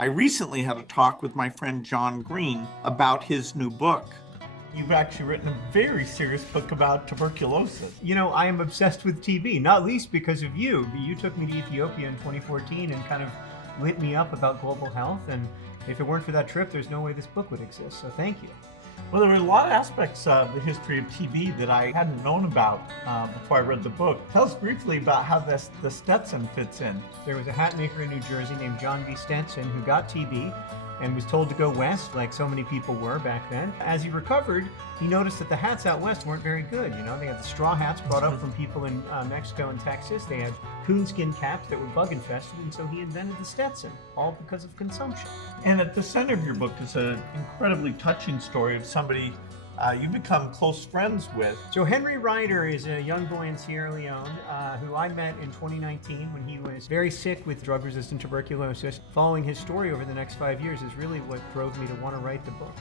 I recently had a talk with my friend John Green about his new book. You've actually written a very serious book about tuberculosis. You know, I am obsessed with TB, not least because of you. You took me to Ethiopia in 2014 and kind of lit me up about global health. And if it weren't for that trip, there's no way this book would exist. So thank you. Well, there were a lot of aspects of the history of TB that I hadn't known about before I read the book. Tell us briefly about how the Stetson fits in. There was a hat maker in New Jersey named John Stetson who got TB and was told to go west, like so many people were back then. As he recovered, he noticed that the hats out west weren't very good. You know, they had the straw hats brought up from people in Mexico and Texas. They had coonskin caps that were bug infested, and so he invented the Stetson, all because of consumption. And at the center of your book is an incredibly touching story of somebody you become close friends with. So Henry Ryder is a young boy in Sierra Leone who I met in 2019 when he was very sick with drug-resistant tuberculosis. Following his story over the next 5 years is really what drove me to want to write the book.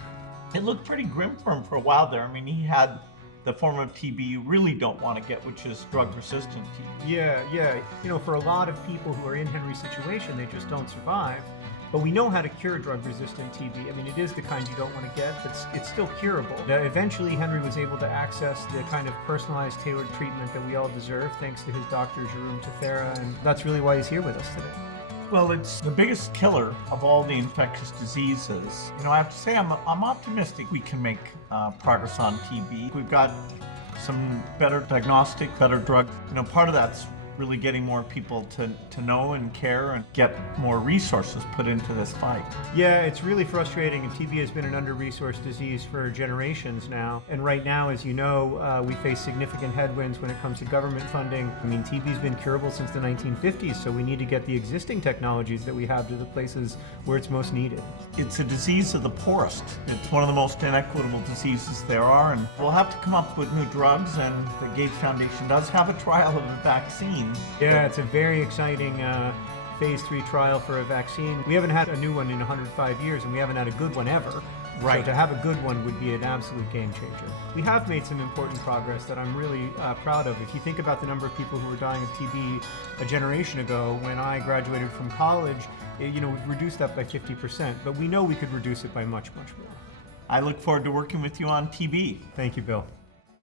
It looked pretty grim for him for a while there. I mean, he had the form of TB you really don't want to get, which is drug-resistant TB. Yeah. You know, for a lot of people who are in Henry's situation, they just don't survive. But we know how to cure drug-resistant TB. I mean, it is the kind you don't want to get, but it's still curable. Eventually, Henry was able to access the kind of personalized, tailored treatment that we all deserve, thanks to his doctor, Jerome Tefera, and that's really why he's here with us today. Well, it's the biggest killer of all the infectious diseases. You know, I have to say, I'm optimistic we can make progress on TB. We've got some better diagnostic, better drugs. You know, part of that's really getting more people to know and care and get more resources put into this fight. Yeah, it's really frustrating, and TB has been an under-resourced disease for generations now. And right now, as you know, we face significant headwinds when it comes to government funding. I mean, TB's been curable since the 1950s, so we need to get the existing technologies that we have to the places where it's most needed. It's a disease of the poorest. It's one of the most inequitable diseases there are, and we'll have to come up with new drugs, and the Gates Foundation does have a trial of a vaccine. Yeah, it's a very exciting phase 3 trial for a vaccine. We haven't had a new one in 105 years, and we haven't had a good one ever. Right. So to have a good one would be an absolute game changer. We have made some important progress that I'm really proud of. If you think about the number of people who were dying of TB a generation ago, when I graduated from college, you know, we've reduced that by 50%, but we know we could reduce it by much, much more. I look forward to working with you on TB. Thank you, Bill.